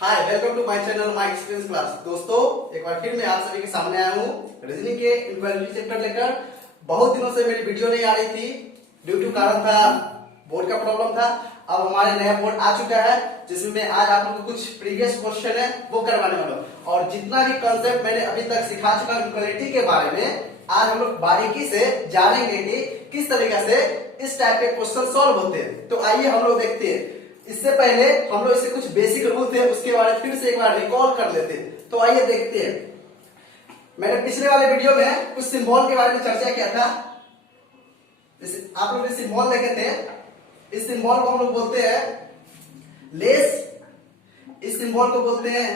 Hi, welcome to my channel my experience class. दोस्तों, एक बार फिर मैं आप सभी के सामने आया हूँ रीजनिंग के इक्वालिटी चैप्टर लेकर। बहुत दिनों से मेरी वीडियो नहीं आ रही थी, ड्यू टू कारण था बोर्ड का प्रॉब्लम था। अब हमारे नया बोर्ड आ चुका है, जिसमें मैं आज आप लोगों को कुछ प्रीवियस क्वेश्चन है वो करवाने वाला हूँ। और जितना भी कंसेप्ट मैंने अभी तक सिखा चुका इक्वालिटी के बारे में, आज हम लोग बारीकी से जानेंगे कि किस तरीके से इस टाइप के क्वेश्चन सॉल्व होते हैं। तो आइए हम लोग देखते हैं। इससे पहले हम लोग इसके कुछ बेसिक रूल थे, उसके बारे में फिर से एक बार रिकॉल कर लेते हैं। तो आइए देखते हैं। मैंने पिछले वाले वीडियो में कुछ सिंबल के बारे में चर्चा किया था। आप लोग ने सिंबल देखे थे। इस सिंबल को हम लोग बोलते हैं लेस, इस सिंबल को बोलते हैं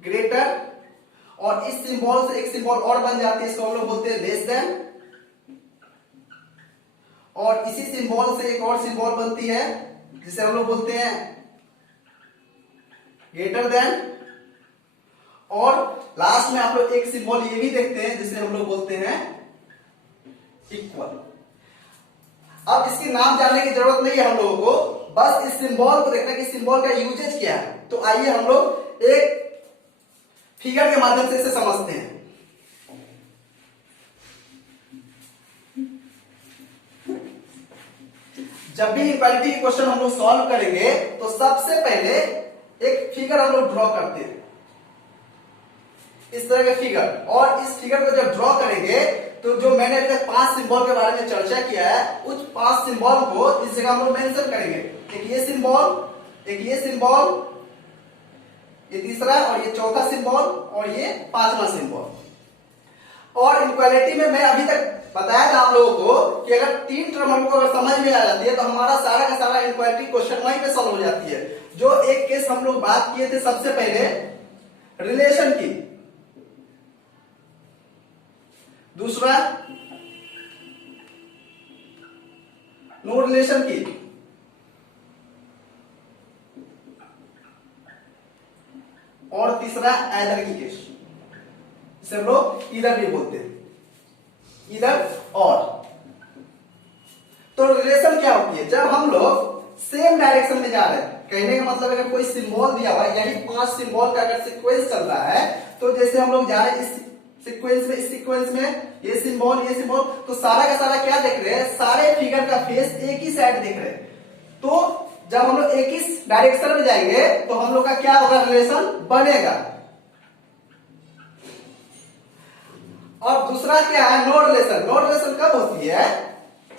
ग्रेटर, और इस सिंबल से एक सिंबल और बन जाती है, इसको हम लोग बोलते हैं लेस देन। और इसी सिंबल से एक और सिंबल बनती है जिसे हम लोग बोलते हैं ग्रेटर देन। और लास्ट में आप लोग एक सिंबल ये भी देखते हैं जिसे हम लोग बोलते हैं इक्वल। अब इसके नाम जानने की जरूरत नहीं है हम लोगों को, बस इस सिंबल को देखना कि सिंबल का यूजेज क्या है। तो आइए हम लोग एक फिगर के माध्यम से इसे समझते हैं। जब भी इक्वालिटी के क्वेश्चन हम लोग सॉल्व करेंगे तो सबसे पहले एक फिगर हम लोग ड्रॉ करते हैं, इस तरह का फिगर। और इस फिगर को जब ड्रॉ करेंगे तो जो मैंने अभी तक 5 सिंबल के बारे में चर्चा किया है, उस 5 सिंबल को इस जगह हम लोग मेंशन करेंगे। एक ये सिंबल, एक ये सिंबल, ये तीसरा, और ये चौथा सिंबल, और ये 5वां सिंबल। और इक्वालिटी में मैं अभी तक बताया था आप लोगों को कि अगर 3 टर्म हमको अगर समझ में आ जाती है तो हमारा सारा का सारा इक्वालिटी क्वेश्चन वहीं पे सॉल्व हो जाती है। जो एक केस हम लोग बात किए थे सबसे पहले रिलेशन की, दूसरा नो रिलेशन की, और तीसरा ऐदर की केस, इसे हम लोग इधर भी बोलते हैं, इधर और। तो रिलेशन क्या होती है? जब हम लोग सेम डायरेक्शन में जा रहे हैं, कहने का मतलब अगर कोई सिंबल दिया हुआ है, यही 5 सिंबल का अगर सीक्वेंस चल रहा है, तो जैसे हम लोग जा रहे हैं इस सीक्वेंस में, इस सीक्वेंस में ये सिंबल, ये सिंबल, तो सारा का सारा क्या देख रहे हैं? सारे फिगर का फेस एक ही साइड देख रहे हैं। तो जब हम लोग एक ही डायरेक्शन में जाएंगे तो हम लोग का क्या होगा? रिलेशन बनेगा। और दूसरा क्या है? No relation. नो रिलेशन कब होती है?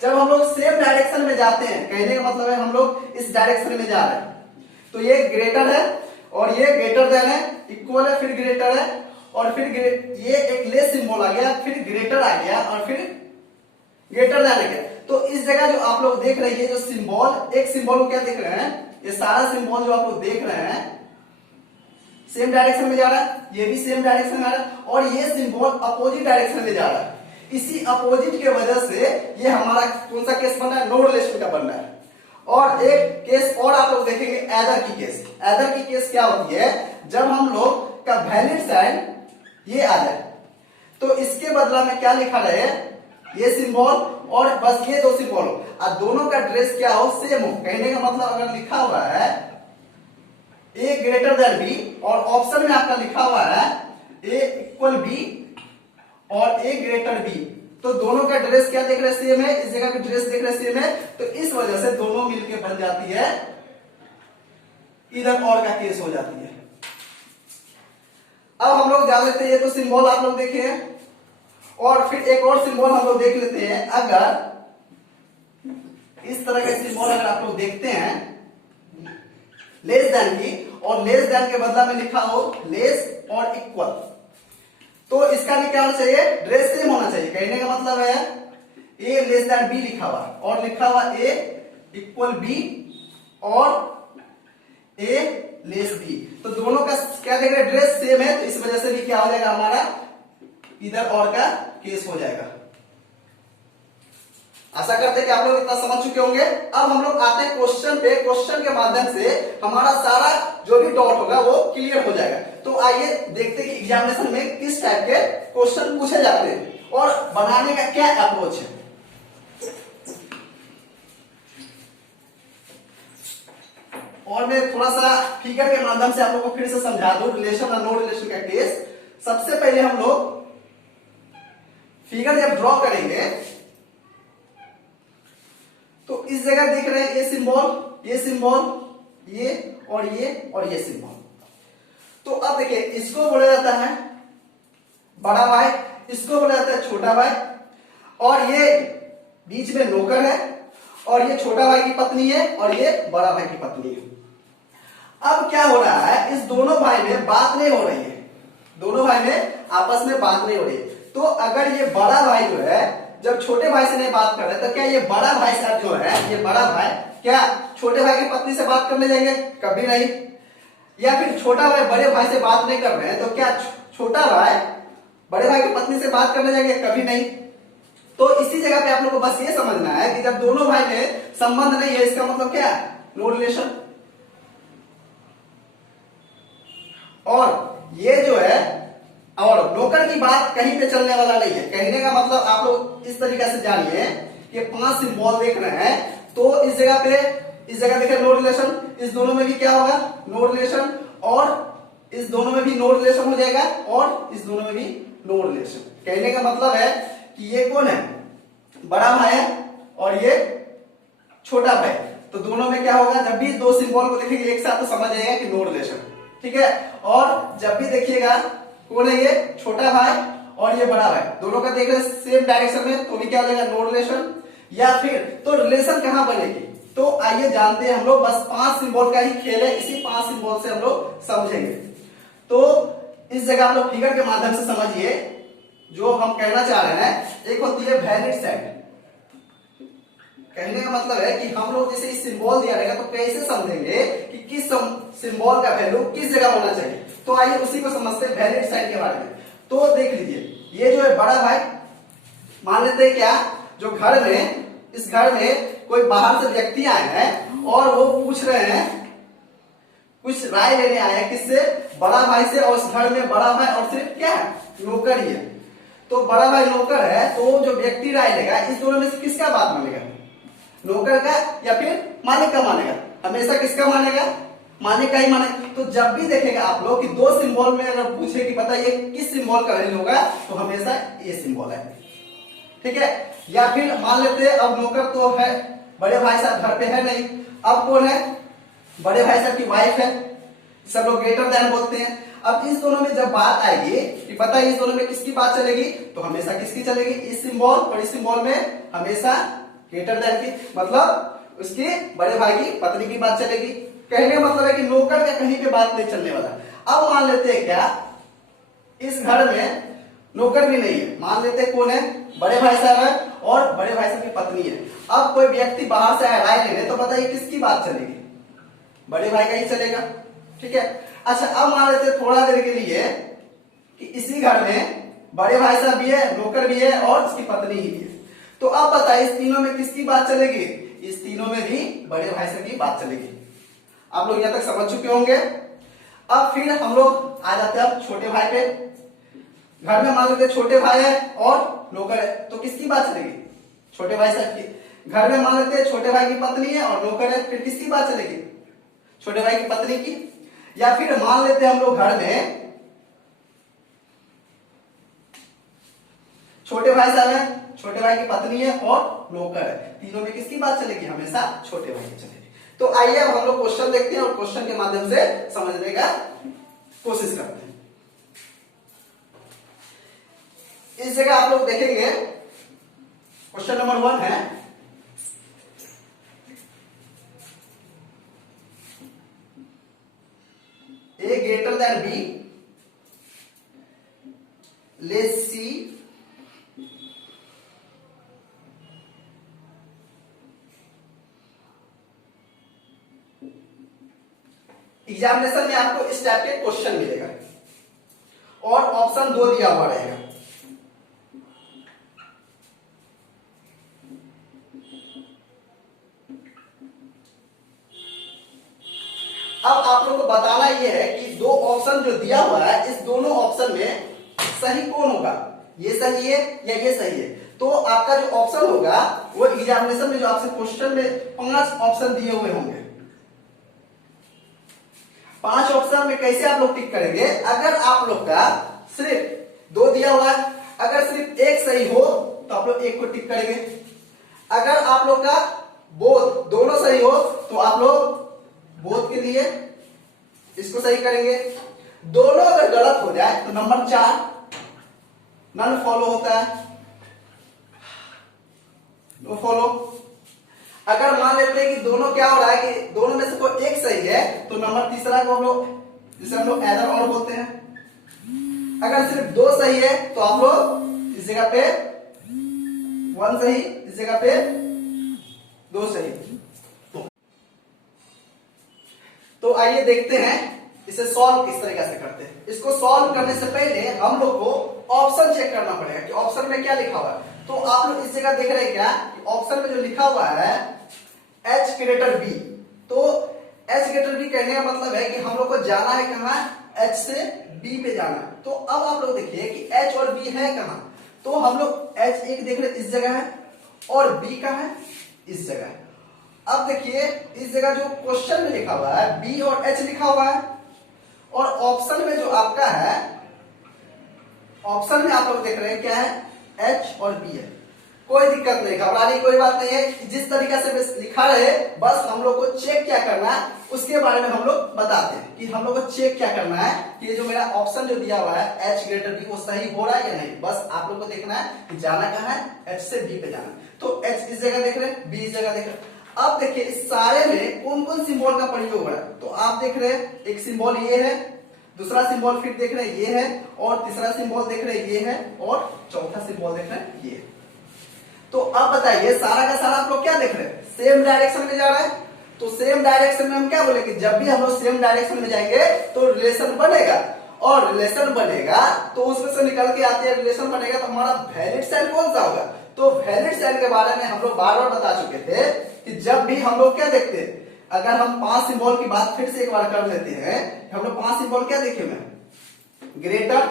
जब हम लोग सेम डायरेक्शन में जाते हैं, कहने का मतलब है हम लोग इस डायरेक्शन में जा रहे हैं, तो ये ग्रेटर है और ये ग्रेटर देन है, इक्वल है, फिर ग्रेटर है, और फिर ये एक लेस सिंबल आ गया, फिर ग्रेटर आ गया, और फिर ग्रेटर देन आ गया। तो इस जगह जो आप लोग देख रहे हैं, ये जो सिंबल, एक सिंबल को क्या देख रहे हैं? ये सारा सिंबल जो आप लोग देख रहे हैं सेम डायरेक्शन में जा रहा है, ये भी सेम डायरेक्शन में आ रहा है, और ये सिंबल अपोजिट डायरेक्शन में जा रहा है। इसी अपोजिट के वजह से ये हमारा कौन सा केस बन रहा है? नो रिलेशन का बन रहा है। और एक केस और आप लोग देखेंगे, ऐदर की केस। ऐदर की केस क्या होती है? जब हम लोग का वैलिड साइन ये आ जाए, तो इसके बदला में क्या लिखा रहे? ये सिंबल और बस ये दो सिंबल, और दोनों का ड्रेस क्या हो? सेम हो। कहने का मतलब अगर लिखा हुआ है ए ग्रेटर देन बी, और ऑप्शन में आपका लिखा हुआ है ए इक्वल बी और ए ग्रेटर बी, तो दोनों का ड्रेस क्या देख रहे? सेम है। इस जगह पे ड्रेस देख रहे सेम है, तो इस वजह से दोनों मिलके बन जाती है इधर और का केस हो जाती है। अब हम लोग जान लेते हैं, ये तो सिंबल आप लोग देखे हैं, और फिर एक और सिंबल हम लोग देख लेते हैं। अगर इस तरह के सिंबल अगर आप लोग देखते हैं लेस देन की, और लेस देन के बदला में लिखा हो लेस और इक्वल, तो इसका भी क्या होना चाहिए? ड्रेस सेम होना चाहिए। कहने का मतलब है ए लेस देन बी लिखा हुआ, और लिखा हुआ ए इक्वल बी और ए लेस बी, तो दोनों का क्या देख रहे हैं? ड्रेस सेम है, तो इस वजह से भी क्या हो जाएगा? हमारा इधर और का केस हो जाएगा। आशा करते हैं कि आप लोग इतना समझ चुके होंगे। अब हम लोग आते हैं क्वेश्चन पे। क्वेश्चन के माध्यम से हमारा सारा जो भी डाउट होगा वो क्लियर हो जाएगा। तो आइए देखते हैं कि एग्जामिनेशन में किस टाइप के क्वेश्चन पूछे जाते हैं और बनाने का क्या अप्रोच है। और मैं थोड़ा सा फिगर के माध्यम से आप लोगों को फिर से समझा दूं रिलेशन और नो रिलेशन का केस। सबसे पहले हम लोग फिगर जब ड्रॉ करेंगे तो इस जगह देख रहे हैं ये सिंबल, ये सिंबल, ये और ये और ये सिंबल। तो अब देखिए इसको बोला जाता है बड़ा भाई, इसको बोला जाता है छोटा भाई, और ये बीच में नौकर है, और ये छोटा भाई की पत्नी है और ये बड़ा भाई की पत्नी है। अब क्या हो रहा है, इस दोनों भाई में बात नहीं हो रही है, दोनों भाई में आपस में बात नहीं हो रही है। तो अगर ये बड़ा भाई जो है जब छोटे भाई से नहीं बात कर रहे तो क्या ये बड़ा भाई साहब जो है, ये बड़ा भाई क्या छोटे भाई की पत्नी से बात करने जाएंगे? कभी नहीं। या फिर छोटा भाई बड़े भाई से बात नहीं कर रहे हैं तो क्या छोटा भाई बड़े भाई की पत्नी से बात करने जाएंगे? कभी नहीं। तो इसी जगह पे आप लोग को बस ये समझना है कि जब दोनों भाई में संबंध नहीं है इसका मतलब क्या है? No relation. और ये जो है और नौकर की बात कहीं पे चलने वाला नहीं है। कहने का मतलब आप लोग इस तरीके से जानिए कि 5 सिंबल देख रहे हैं तो इस जगह पे, इस जगह देखें नो रिलेशन, इस दोनों में भी क्या होगा? नो रिलेशन, और इस दोनों में भी नो रिलेशन हो जाएगा, और इस दोनों में भी नो रिलेशन। कहने का मतलब है कि ये कौन है? बड़ा भाई है और ये छोटा भाई। तो दोनों में क्या होगा? जब भी दो सिंबल को देखेंगे एक साथ तो समझ जाएगा कि नो रिलेशन, ठीक है। और जब भी देखिएगा कौन है? ये छोटा भाई और ये बड़ा भाई, दोनों का देख रहे सेम डायरेक्शन में, तो भी क्या हो जाएगा? No relation. या फिर तो रिलेशन कहां बनेगी? तो आइए जानते हैं हम लोग, बस 5 सिंबल का ही खेल है, इसी 5 सिंबल से हम लोग समझेंगे। तो इस जगह हम लोग फिगर के माध्यम से समझिए जो हम कहना चाह रहे हैं। एक होती है वैलिड सेट। कहने का मतलब है कि हम लोग जैसे इस सिंबल दिया रहेगा तो कैसे समझेंगे कि किस सिंबल का वैल्यू किस जगह होना चाहिए। तो आइए उसी को समझते हैं वैलिड साइन के बारे में। तो देख लीजिए ये जो है बड़ा भाई, मान लेते हैं क्या, जो घर में, इस घर में कोई बाहर से व्यक्ति आए हैं और वो पूछ रहे हैं, कुछ राय लेने आए हैं, किससे? बड़ा भाई से। और उस घर में बड़ा भाई और सिर्फ क्या है? नौकर ही है। तो बड़ा भाई नौकर है, तो जो व्यक्ति राय लेगा इस दोनों में से किसका बात मानेगा? नौकर का या फिर मालिक का मानेगा? हमेशा किसका मानेगा? मालिक का ही मानेगा। तो जब भी देखेगा आप लोग कि दो सिंबल में अगर पूछे कि बताइए किस सिंबल का वैल्यू होगा, तो हमेशा ये सिंबल है, ठीक है। या फिर मान लेते हैं अब नौकर तो है, बड़े भाई साहब घर पे है नहीं, अब कौन है? बड़े भाई साहब की वाइफ है, सब लोग ग्रेटर देन बोलते हैं। अब इस दोनों में जब बात आएगी कि बताइए इस दोनों में किसकी बात चलेगी, तो हमेशा किसकी चलेगी? इस सिंबल और इस सिंबल में हमेशा ग्रेटर देन की, मतलब उसके बड़े भाई की पत्नी की बात चलेगी। कहने का मतलब है कि नौकर का कहीं पे बात नहीं चलने वाला। अब मान लेते हैं क्या, इस घर में नौकर भी नहीं है, मान लेते हैं कौन है? बड़े भाई साहब है और बड़े भाई साहब की पत्नी है। अब कोई व्यक्ति बाहर से आया राय लेने, तो बताइए किसकी बात चलेगी? बड़े भाई का ही चलेगा, ठीक है। अच्छा अब मान लेते हैं थोड़ा देर के लिए कि इसी घर में बड़े भाई साहब भी है, नौकर भी है और उसकी पत्नी ही भी है। तो अब बताइए इस तीनों में किसकी बात चलेगी? इस तीनों में भी बड़े भाई साहब की बात चलेगी। आप लोग यहां तक समझ चुके होंगे। अब फिर हम लोग आ जाते हैं छोटे भाई पे। घर में मान लेते छोटे भाई है और नौकर है, तो किसकी बात चलेगी? छोटे भाई साहब की। घर में मान लेते छोटे भाई की पत्नी है और नौकर है, फिर किसकी बात चलेगी? छोटे भाई की पत्नी की। या फिर मान लेते हम लोग घर में छोटे भाई साहब है, छोटे भाई की पत्नी है और नौकर है, तीनों में किसकी बात चलेगी? हमेशा छोटे भाई की चलेगी। तो आइए अब हम लोग क्वेश्चन देखते हैं और क्वेश्चन के माध्यम से समझने का कोशिश करते हैं। इस जगह आप लोग देखेंगे क्वेश्चन नंबर 1 है, A greater than B, less C, examination में आपको इस टाइप के क्वेश्चन मिलेगा और ऑप्शन 2 दिया हुआ रहेगा। अब आप लोगों को बताना यह है कि दो ऑप्शन जो दिया हुआ है, इस दोनों ऑप्शन में सही कौन होगा? ये सही है या ये सही है? तो आपका जो ऑप्शन होगा वो एग्जामिनेशन में जो आपसे क्वेश्चन में 5 ऑप्शन दिए हुए होंगे, 5 ऑप्शन में कैसे आप लोग टिक करेंगे? अगर आप लोग का सिर्फ 2 दिया हुआ है, अगर सिर्फ एक सही हो तो आप लोग एक को टिक करेंगे। अगर आप लोग का बोथ दोनों सही हो तो आप लोग बोथ के लिए इसको सही करेंगे। दोनों अगर गलत हो जाए तो नंबर 4 नन फॉलो होता है, नो फॉलो। अगर मान लेते हैं कि दोनों क्या हो रहा है कि दोनों में से कोई एक सही है तो नंबर तीसरा को हम लोग, जिसे हम लोग एरर और बोलते हैं। अगर सिर्फ 2 सही है तो आप लोग इस जगह पे 1 सही, इस जगह पे 2 सही। तो आइए देखते हैं इसे सॉल्व किस तरीके से करते हैं। इसको सॉल्व करने से पहले हम लोग को ऑप्शन चेक करना पड़ेगा कि ऑप्शन में क्या लिखा हुआ है। तो आप लोग इस जगह देख रहे हैं क्या कि ऑप्शन में जो लिखा हुआ है h ग्रेटर b, तो h ग्रेटर b कहने का मतलब है कि हम लोग को जाना है कहां? h से b पे जाना है। तो अब आप लोग देखिए कि h और b है कहां? तो हम लोग h एक देख रहे इस जगह है और b का है इस जगह है। अब देखिए इस जगह जो क्वेश्चन में लिखा हुआ है b और h लिखा हुआ है, और ऑप्शन में जो आपका है, ऑप्शन में आप लोग देख रहे हैं क्या है? h और b है। कोई दिक्कत नहीं, घबराने की कोई बात नहीं है। जिस तरीके से लिखा रहे बस हम लोग को चेक क्या करना है उसके बारे में हम लोग बताते हैं कि हम लोग को चेक क्या करना है कि ये जो मेरा ऑप्शन जो दिया हुआ है h ग्रेटर b वो सही हो रहा है या नहीं। बस आप लोग को देखना है कि जाना कहां है? h से b पे जाना। तो h इस जगह देख रहे हैं, b इस जगह देख रहे हैं। अब देखिए इस सारे में कौन कौन सिंबल का प्रयोग हो रहा है। तो आप देख रहे हैं एक सिंबल ये है, दूसरा सिंबल फिर देख रहे हैं ये है, और तीसरा सिंबल देख रहे हैं ये है, और चौथा सिंबल देख रहे हैं ये। तो अब बताइए सारा का सारा आप लोग क्या देख रहे हैं? सेम डायरेक्शन में जा रहा है। तो सेम डायरेक्शन में हम क्या बोले कि जब भी हम लोग सेम डायरेक्शन में जाएंगे तो रिलेशन बनेगा, और रिलेशन बनेगा तो उसमें से निकल के आते हैं रिलेशन बनेगा तो हमारा वैलिड साइन कौन सा होगा? तो वैलिड साइन के बारे में हम लोग बार बार बता चुके थे कि जब भी हम लोग क्या देखते हैं, अगर हम 5 सिंबल की बात फिर से एक बार कर लेते हैं, हम लोग 5 सिंबल क्या देखे हुए? ग्रेटर,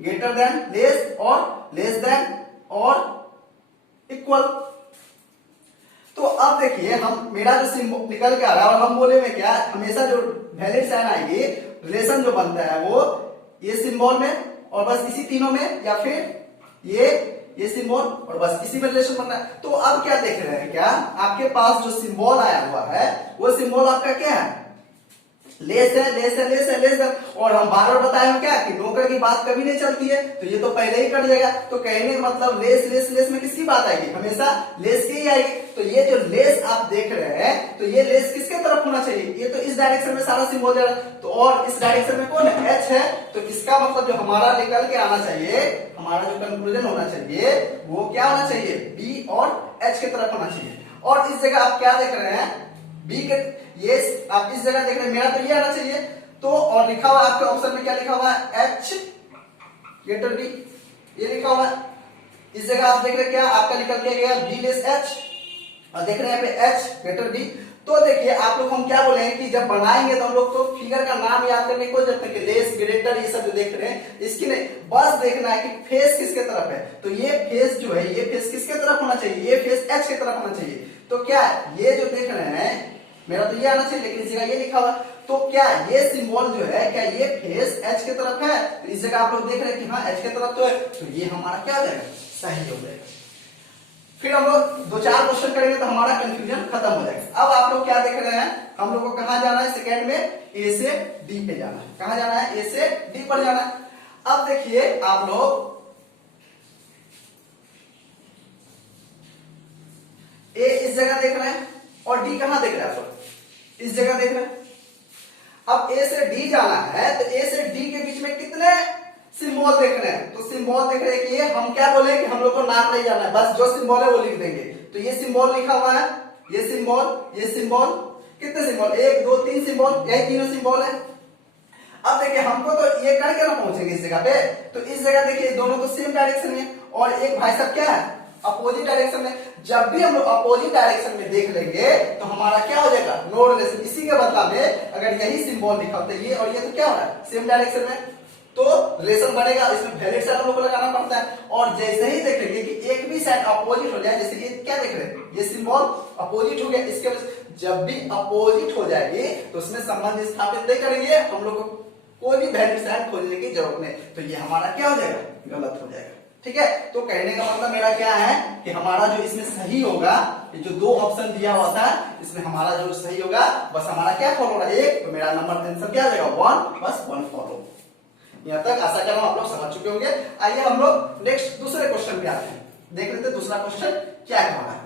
ग्रेटर देन, लेस और लेस देन और इक्वल। तो अब देखिए हम मेरा जो सिंबल निकल के आ रहा है, और हम बोले में क्या हमेशा जो वैलिड साइन आएगी रिलेशन जो बनता है वो ये सिंबल में और बस इसी तीनों में, या फिर ये सिंबल और बस इसी में रिलेशन बनता है। तो अब क्या देख रहे हैं क्या आपके पास जो सिंबल आया हुआ है वो सिंबल आपका क्या है? लेस है, लेस है, लेस है, लेस है। और हम बार बार बताए हैं क्या कि नौकर की बात कभी नहीं चलती है, तो ये तो पहले ही कट जाएगा। तो कहने का मतलब लेस लेस लेस में किसकी बात आएगी? हमेशा लेस की ही आएगी। तो ये जो लेस आप देख रहे हैं तो ये लेस किसके तरफ होना चाहिए? ये तो इस डायरेक्शन में सारा सिंबल जा रहा है, तो और इस डायरेक्शन में कौन है? h है। तो इसका मतलब जो हमारा निकल के आना चाहिए, हमारा जो कंक्लूजन होना चाहिए वो क्या होना चाहिए? b और h की तरफ होना चाहिए। और इस जगह आप क्या देख रहे हैं? b के ये आप इस जगह देख रहे हैं, मेरा तो ये आना चाहिए। तो और लिखा हुआ आपके ऑप्शन में क्या लिखा हुआ है? h ग्रेटर b, ये लिखा हुआ है। इस जगह आप देख रहे हैं क्या आपका निकल के गया? b लेस h, और देख रहे हैं यहाँ पे h ग्रेटर b। तो देखिए आप लोग हम क्या बोले कि जब बनाएंगे तो हम लोग तो फिगर का नाम याद करने की कोई जरूरत नहीं, लेस ग्रेटर ये सब जो देख रहे हैं इसकी नहीं, बस देखना है कि फेस किसके तरफ है। तो ये फेस जो है ये फेस किसके तरफ होना चाहिए? ये फेस h की तरफ होना चाहिए। तो क्या ये जो देख रहे हैं मेरा तो ये आना चाहिए, लेकिन इस जगह ये लिखा हुआ। तो क्या ये सिंबल जो है क्या ये फेस h की तरफ है? तो इस जगह आप लोग देख रहे हैं कि हाँ h की तरफ तो है, तो ये हमारा क्या हो जाएगा? सही हो जाएगा। फिर हम लोग 2-4 क्वेश्चन करेंगे तो हमारा कंफ्यूजन खत्म हो जाएगा। अब आप लोग क्या देख रहे हैं? हम लोग को कहां जाना है? सेकेंड में ए से डी पे जाना है। कहां जाना है? ए से डी पर जाना है। अब देखिए आप लोग ए इस जगह देख रहे हैं और डी कहां देख रहे हैं? आप लोग इस जगह देख रहे हैं। अब ए से डी जाना है तो ए से डी के बीच में कितने सिंबल देख रहे हैं? तो सिंबल देख रहे हैं कि ये हम क्या बोले कि हम लोग को नाम नहीं जाना है, बस जो सिंबल है वो लिख देंगे। तो ये सिंबल लिखा हुआ है, ये सिंबल, कितने सिंबल? 1 2 3 सिंबल, यही तीनों सिंबल है। अब देखिए हमको तो ये करके ना पहुंचेंगे इस जगह पे, तो इस जगह देखिए दोनों तो सेम डायरेक्शन में, और एक भाई साहब क्या है? अपोजिट डायरेक्शन में। जब भी हम लोग अपोजिट डायरेक्शन में देख लेंगे तो हमारा क्या हो जाएगा? No relation. इसी के बदला में अगर यही सिंबल लिखा होता है ये और ये, तो क्या हो रहा है? सेम डायरेक्शन में, तो रिलेशन बनेगा। इसमें वैलिड साइन हम लोग को लगाना पड़ता है। और जैसे ही देखेंगे कि एक भी साइड अपोजिट हो जाए, जैसे ये क्या देख रहे हैं? ये सिंबल अपोजिट हो गया, इसके जब भी अपोजिट हो जाएगी तो उसमें संबंध स्थापित नहीं करेंगे, हम लोग को कोई भी वैल्यू साइन खोजने की जरूरत नहीं, तो ये हमारा क्या हो जाएगा, गलत हो जाएगा। ठीक है, तो कहने का मतलब मेरा क्या है कि हमारा जो इसमें सही होगा, ये जो दो ऑप्शन दिया हुआ था इसमें हमारा जो सही होगा बस हमारा क्या फॉलो होगा, एक, तो मेरा नंबर आंसर क्या आ जाएगा 1, बस 1 फॉलो। यहाँ तक आशा कर रहा हूं आप लोग समझ चुके होंगे। आइए हम लोग नेक्स्ट दूसरे क्वेश्चन पे आते हैं, देख लेते हैं दूसरा क्वेश्चन क्या कह रहा है।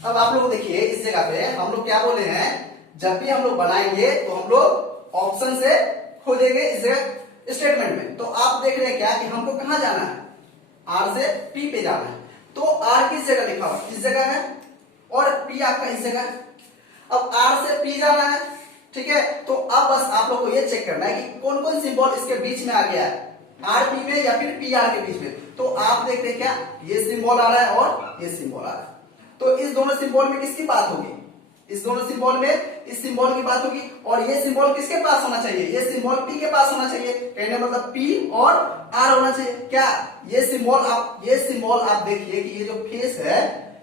अब आप लोग देखिए इस जगह पे हम लोग क्या बोले हैं, जब भी हम लोग बनाएंगे तो हम लोग ऑप्शन से खोजेंगे इस जगह स्टेटमेंट में। तो आप देख रहे हैं क्या कि हमको कहां जाना है, आर से पी पे जाना है। तो आर किस जगह लिखा हुआ, इस जगह है, और पी आपका इस जगह है। अब आर से पी जाना है, ठीक है। तो अब बस आप लोग को ये चेक करना है कि कौन कौन सिंबल इसके बीच में आ गया है, आर पी में या फिर पी आर के बीच में। तो आप देख रहे हैं क्या, ये सिंबल आ रहा है और ये सिंबल आ रहा है। तो इस दोनों सिंबल में किसकी बात होगी, इस दोनों सिंबल में इस सिंबल की बात होगी, और ये सिंबल किसके पास होना चाहिए, ये सिंबल पी के पास होना चाहिए। कहने मतलब पी और आर होना चाहिए। क्या ये सिंबल आप देखिए कि ये जो फेस है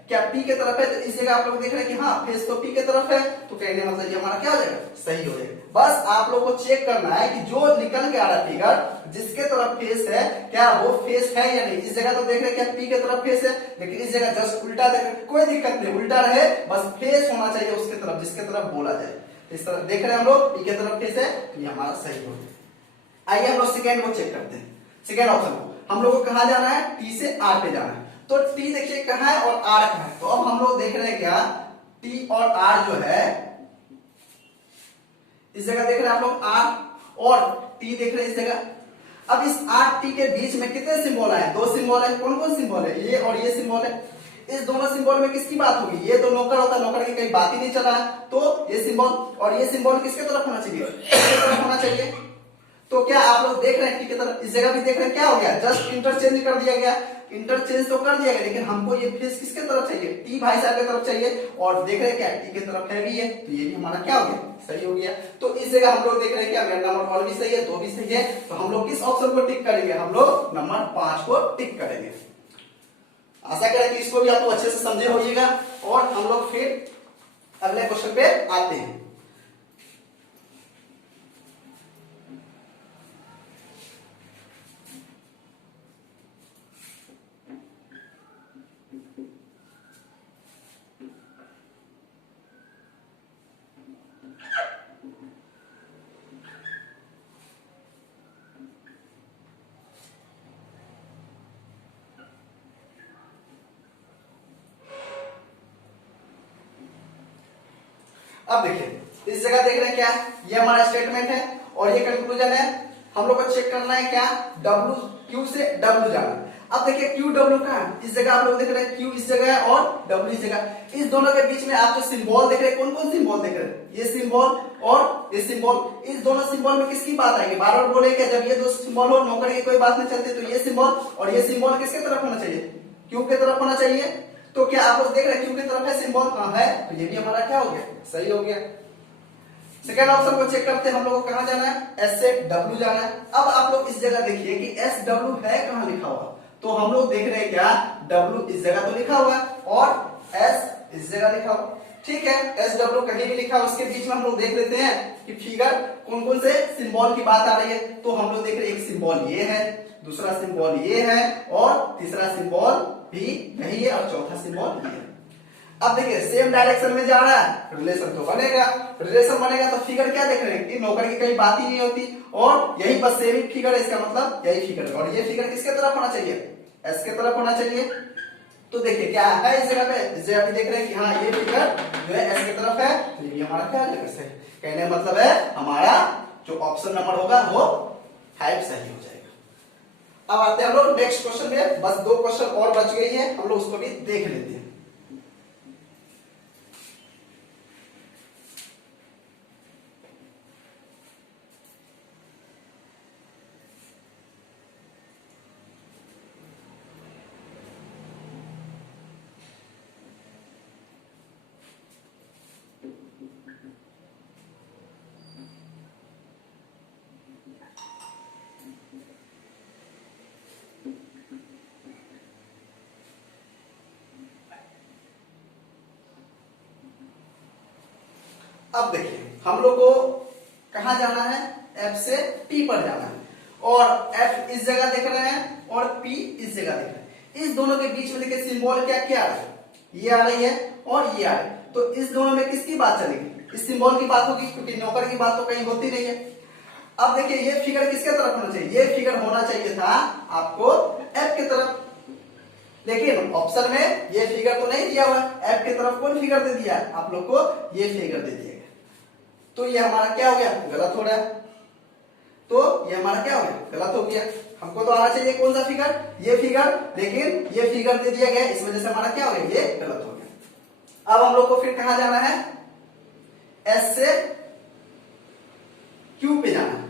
क्या पी के तरफ है, तो इस जगह आप लोग देख रहे हैं कि हाँ फेस तो पी के तरफ है, तो कहने मतलब ये हमारा क्या हो जाएगा, सही हो जाएगा। बस आप लोग को चेक करना है कि जो निकल के आ रहा है फिगर जिसके तरफ फेस है क्या वो फेस है या नहीं। इस जगह तो देख रहे हैं क्या पी के तरफ फेस है, लेकिन इस जगह जस्ट उल्टा देख रहे हैं, कोई दिक्कत नहीं, उल्टा रहे बस फेस होना चाहिए उसके तरफ जिसके तरफ बोला जाए। इस तरफ देख रहे हैं हम लोग पी के तरफ फेस है, तो ये हमारा सही हो जाएगा। आइए हम लोग सेकेंड को चेक करते हैं, सेकेंड ऑप्शन को हम लोग को कहां जाना है, टी से आर पे जाना है। तो टी देखिए कहां है और आर कहां है, तो अब हम लोग देख रहे हैं क्या टी और आर जो है इस जगह देख रहे हैं आप लोग आर और टी देख रहे हैं इस जगह। अब इस आर टी के बीच में कितने सिंबल आए, दो सिंबल है। कौन कौन सिंबल है, ये और ये सिंबल है। इस दोनों सिंबल में किसकी बात होगी, ये तो नौकर होता है, नौकर की कहीं बात ही नहीं चला है, तो ये सिंबल और ये सिंबल किसके तरफ होना चाहिए, किसके तरफ होना चाहिए। तो क्या आप लोग देख रहे हैं टी की तरफ, इस जगह भी देख रहे हैं क्या हो गया, जस्ट इंटरचेंज कर दिया गया, इंटरचेंज तो कर दिया गया, लेकिन हमको ये फेस किसके तरफ चाहिए, टी भाई साहब की तरफ चाहिए, और देख रहे हैं क्या टी की तरफ है भी है, तो ये भी हमारा क्या हो गया, सही हो गया। तो इस जगह हम लोग देख रहे हैं क्या मेरा नंबर 1 भी सही है, 2 भी सही है, तो हम लोग किस ऑप्शन को टिक करेंगे, हम लोग नंबर 5 को टिक करेंगे। आशा करें कि इसको भी आप लोग अच्छे से समझे होइएगा, और हम लोग फिर अगले क्वेश्चन पे आते हैं। अब देखिए इस जगह देख रहे हैं क्या, ये हमारा स्टेटमेंट है और ये कंक्लूजन है। हम लोग को चेक करना है क्या, W Q से W जाना। अब देखिए Q W कहां है, इस जगह आप लोग देख रहे हैं Q इस जगह है और W इस जगह। इस दोनों के बीच में आप जो सिंबल देख रहे हैं, कौन कौन सिंबल देख रहे हैं, ये सिंबल और ये सिंबल। इस दोनों सिंबल में किसकी बात आएगी, बार बार बोले क्या, जब ये दो सिंबल हो नौकर की कोई बात नहीं चलती, तो ये सिंबल और ये सिंबल किसके तरफ होना चाहिए, Q के तरफ होना चाहिए। तो क्या आप लोग देख रहे हैं Q की तरफ है सिंबल, कहां है, तो ये भी हमारा क्या हो गया, सही हो गया। सेकेंड ऑप्शन को चेक करते हैं, हम लोग को कहां जाना है, S से W जाना है। अब आप लोग इस जगह देखिए कि SW है कहां लिखा हुआ, तो हम लोग देख रहे हैं क्या W इस जगह तो लिखा हुआ है और S इस जगह लिखा हुआ, ठीक है। SW कहीं भी लिखा उसके बीच में हम लोग देख लेते हैं कि फिगर कौन कौन से सिंबल की बात आ रही है। तो हम लोग देख रहे हैं एक सिंबल ये है, दूसरा सिंबल ये है, और तीसरा सिंबल भी यही है, और चौथा सिंबल ये है। अब देखिए सेम डायरेक्शन में जा रहा है, रिलेशन तो बनेगा, रिलेशन बनेगा तो फिगर क्या देख रहे हैं कि नौकर की कहीं बात ही नहीं होती, और यही बस सेम फिगर है, इसका मतलब यही फिगर है, और ये फिगर किसके तरफ होना चाहिए, S के तरफ होना चाहिए। तो देखिए क्या है इस जगह पे, इस जगह पे देख रहे हैं कि हाँ ये फिगर जो है S की तरफ है, तो ये हमारा क्या है, सही। कहने मतलब है हमारा जो ऑप्शन नंबर होगा वो 5 सही हो जाएगा। अब आते हैं हम लोग नेक्स्ट क्वेश्चन में, बस 2 क्वेश्चन और बच गई है, हम लोग उसको भी देख लेते हैं। अब देखिए हम लोग को कहां जाना है, F से P पर जाना है, और F इस जगह देख रहे हैं और P इस जगह देख रहे हैं। इस दोनों के बीच में देखिए सिंबल क्या क्या आ रहा है, ये आ रही है और ये आ रही है, तो इस दोनों में किसकी बात चलेगी, इस सिंबल की बात होगी, क्योंकि नौकर की बात तो कहीं होती नहीं है। अब देखिए ये फिगर किसके तरफ होना चाहिए, ये फिगर होना चाहिए था आपको F की तरफ, लेकिन ऑप्शन में ये फिगर तो नहीं दिया हुआ, F की तरफ कौन फिगर दे दिया, आप लोग को ये फिगर दे दिया, तो ये हमारा क्या हो गया, गलत हो रहा है। तो ये हमारा क्या हो गया, गलत हो गया। हमको तो आना चाहिए कौन सा फिगर, ये फिगर, लेकिन ये फिगर दे दिया गया, इस वजह से हमारा क्या हो गया, ये गलत हो गया। अब हम लोग को फिर कहां जाना है, S से Q पे जाना है,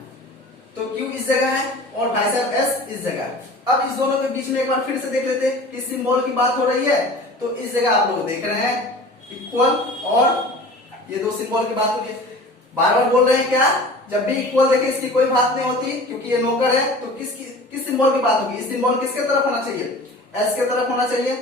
तो Q इस जगह है और भाई साहब S इस जगह है। अब इस दोनों के बीच में एक बार फिर से देख लेते हैं, किस सिंबल की बात हो रही है, तो इस जगह आप लोग देख रहे हैं इक्वल, और ये 2 सिंबल की बात हो रही है। बार बार बोल रहे हैं क्या, जब भी इक्वल देखे इसकी कोई बात नहीं होती, क्योंकि ये नौकर है, तो किस सिंबल की बात होगी, इस सिंबल किसके तरफ होना चाहिए, एस के तरफ होना चाहिए,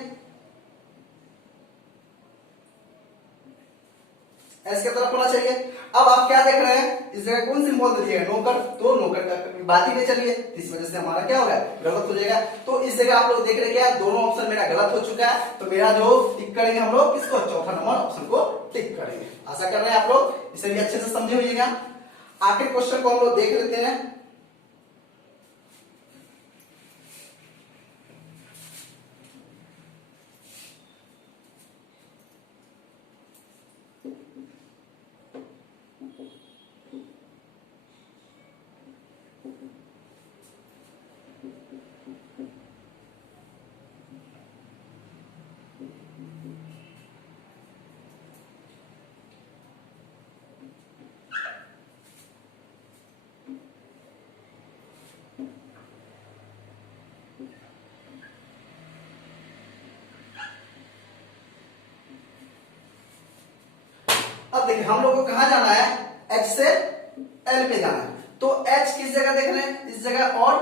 एस के तरफ होना चाहिए। अब आप क्या देख रहे हैं, इस जगह कौन सिंबल दे दिया, नौकर, तो नौकर का बात ही नहीं चली है, इस वजह से हमारा क्या होगा, गलत हो जाएगा। तो इस जगह आप लोग देख रहे हैं क्या, दोनों ऑप्शन मेरा गलत हो चुका है, तो मेरा जो टिक करेंगे हम लोग किसको, चौथा नंबर ऑप्शन को टिक करेंगे। आशा कर रहे हैं आप लोग इसे भी अच्छे से समझे होइएगा। आखिरी क्वेश्चन को हम लोग देख लेते हैं। अब देखिए हम लोग को कहां जाना है, H से L पे जाना है, तो H किस जगह देख रहे हैं, इस जगह, और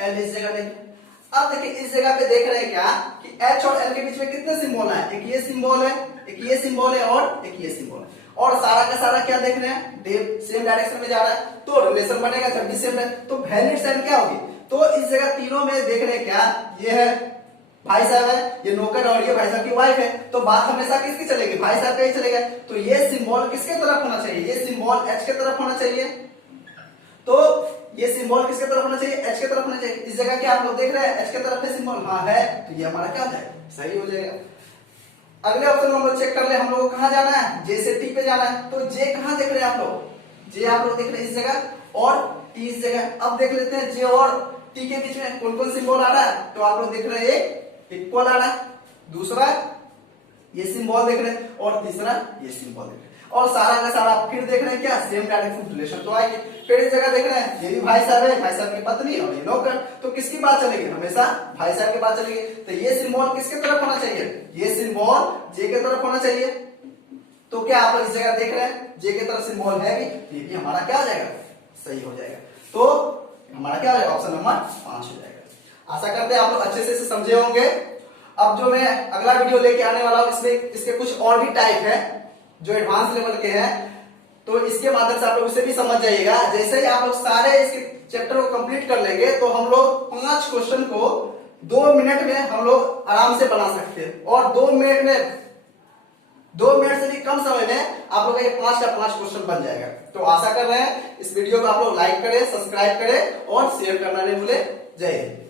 L इस जगह देख रहे हैं। अब देखिए इस जगह पे देख रहे हैं क्या कि H और L के बीच में कितने सिंबल है, एक ये सिंबल है, एक ये सिंबल है और एक ये सिंबल है, और सारा का सारा क्या देख रहे हैं, सेम डायरेक्शन में जा रहा है, तो रिलेशन बनेगा जब भी सेम है, तो वैलिड साइन क्या होगी, तो इस जगह तीनों में देख रहे हैं क्या, ये है भाई साहब है, ये नौकर, और ये भाई साहब की वाइफ है, तो बात हमेशा किसकी चलेगी, भाई साहब का ही चलेगा। तो ये सिंबल किसके तरफ होना चाहिए, ये सिंबल H के तरफ होना चाहिए, तो ये सिंबल किसके तरफ होना चाहिए, H के तरफ होना चाहिए। इस जगह क्या आप लोग देख रहे हैं, H के तरफ है सिंबल, हाँ है, तो ये हमारा क्या हो जाएगा, सही हो जाएगा। अगले ऑप्शन हम लोग चेक कर ले, हम लोग को कहां जाना है, J से T पे जाना है, तो J कहां देख रहे हैं आप लोग, J आप लोग देख रहे हैं इस जगह, और T इस जगह। अब देख लेते हैं J और T के बीच में कौन कौन सिंबल आ रहा है, तो आप लोग देख रहे हैं इक्वल आ रहा है, दूसरा ये सिंबल देख रहे हैं, और तीसरा ये सिंबल देख रहे हैं, और सारा का सारा फिर देख रहे हैं क्या, सेम डायरेक्शन रिलेशन तो आएगी। फिर इस जगह देख रहे हैं ये भी भाई साहब है, भाई साहब की पत्नी और ये नौकर, तो किसकी बात चलेगी, हमेशा भाई साहब की बात चलेगी। तो ये सिंबल किसके तरफ होना चाहिए, ये सिंबल J के तरफ होना चाहिए, तो क्या आप लोग इस जगह देख रहे हैं J के तरफ सिंबल है भी, तो ये भी हमारा क्या हो जाएगा, सही हो जाएगा। तो हमारा क्या हो जाएगा, ऑप्शन नंबर 5 हो जाएगा। आशा करते हैं आप लोग अच्छे से समझे होंगे। अब जो मैं अगला वीडियो लेके आने वाला हूं, इसमें इसके कुछ और भी टाइप है जो एडवांस लेवल के हैं, तो इसके माध्यम से आप लोग उसे भी समझ जाइएगा। जैसे ही आप लोग सारे इसके चैप्टर को कंप्लीट कर लेंगे, तो हम लोग 5 क्वेश्चन को 2 मिनट में हम लोग आराम से बना सकते हैं, और 2 मिनट से भी कम समय में आप लोग का 5 का 5 क्वेश्चन बन जाएगा। तो आशा कर रहे हैं इस वीडियो को आप लोग लाइक करें, सब्सक्राइब करें और शेयर करना नहीं भूले। जय हिंद।